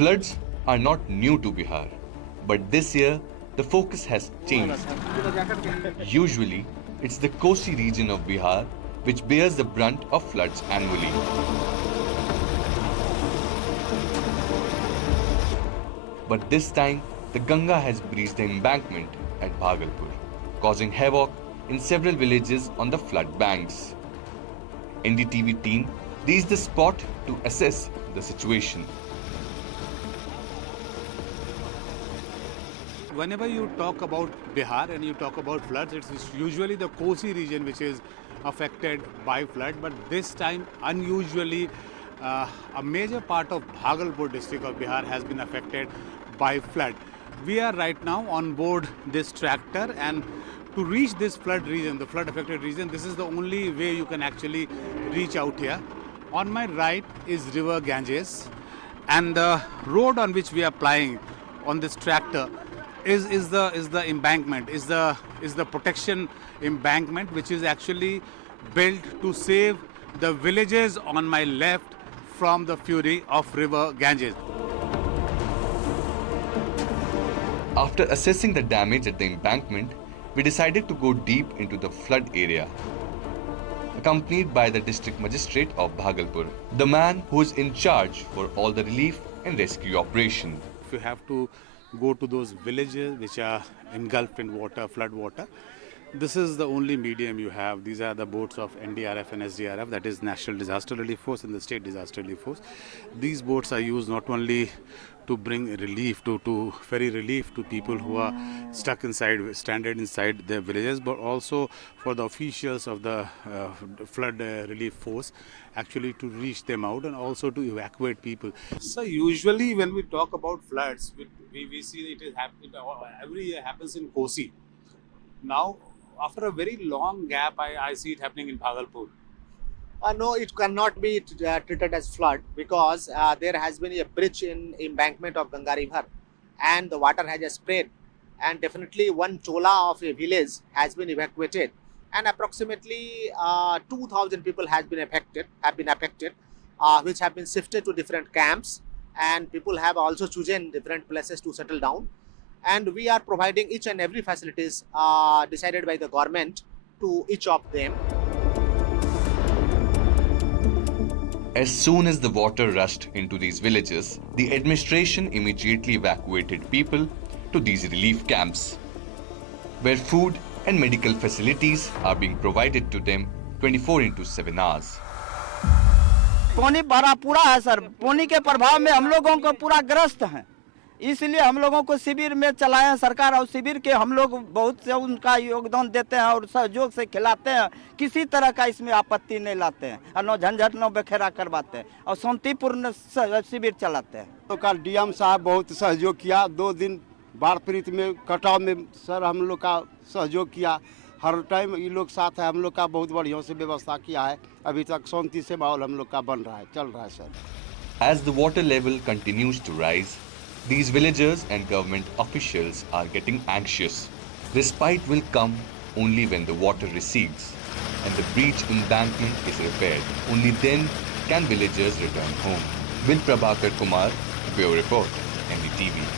Floods are not new to Bihar, but this year the focus has changed. Usually, it's the Kosi region of Bihar which bears the brunt of floods annually. But this time, the Ganga has breached the embankment at Bhagalpur, causing havoc in several villages on the flood banks. NDTV team reached the spot to assess the situation. Whenever you talk about Bihar and you talk about floods, it's usually the Kosi region which is affected by flood. But this time, unusually, a major part of Bhagalpur district of Bihar has been affected by flood. We are right now on board this tractor, and to reach this flood region, the flood affected region, this is the only way you can actually reach out here. On my right is river Ganges, and the road on which we are plying on this tractor is the embankment, is the protection embankment, which is actually built to save the villages on my left from the fury of river Ganges. After assessing the damage at the embankment, we decided to go deep into the flood area, accompanied by the district magistrate of Bhagalpur, the man who is in charge for all the relief and rescue operation. If you have to go to those villages which are engulfed in water, flood water, this is the only medium you have. These are the boats of NDRF and SDRF, that is National Disaster Relief Force and the State Disaster Relief Force. These boats are used not only to bring relief, to ferry relief to people who are stuck inside, stranded inside their villages, but also for the officials of the flood relief force actually to reach them out and also to evacuate people. So usually when we talk about floods, we see it is happening every year, happens in Kosi. Now, after a very long gap, I see it happening in Bhagalpur. No, it cannot be treated as flood because there has been a breach in embankment of Ganga river and the water has spread, and definitely one chola of a village has been evacuated, and approximately 2,000 people have been affected, which have been shifted to different camps, and people have also chosen different places to settle down, and we are providing each and every facilities decided by the government to each of them. As soon as the water rushed into these villages, the administration immediately evacuated people to these relief camps, where food and medical facilities are being provided to them 24/7 hours. पानी भरा पूरा है sir, पानी के प्रभाव में हम लोगों को पूरा ग्रस्त हैं, इसलिए हम लोगों को शिविर में चलाया सरकार, और शिविर के हम लोग बहुत से उनका योगदान देते हैं और सहयोग से खिलाते हैं, किसी तरह का इसमें आपत्ति नहीं लाते हैं और न झंझट न बखेरा करवाते हैं और शांतिपूर्ण शिविर चलाते हैं। तो कल डीएम साहब बहुत सहयोग किया, 2 दिन बाढ़ पीड़ित में कटाव में सर हम लोग का सहयोग किया, हर टाइम ये लोग साथ है, हम लोग का बहुत बढ़िया से व्यवस्था किया है, अभी तक शांति से माहौल हम लोग का बन रहा है, चल रहा है sir. As the water level continues to rise, these villagers and government officials are getting anxious. Respite will come only when the water recedes and the breach embankment is repaired. Only then can villagers return home. With Prabhakar Kumar, Bureau Report, NDTV.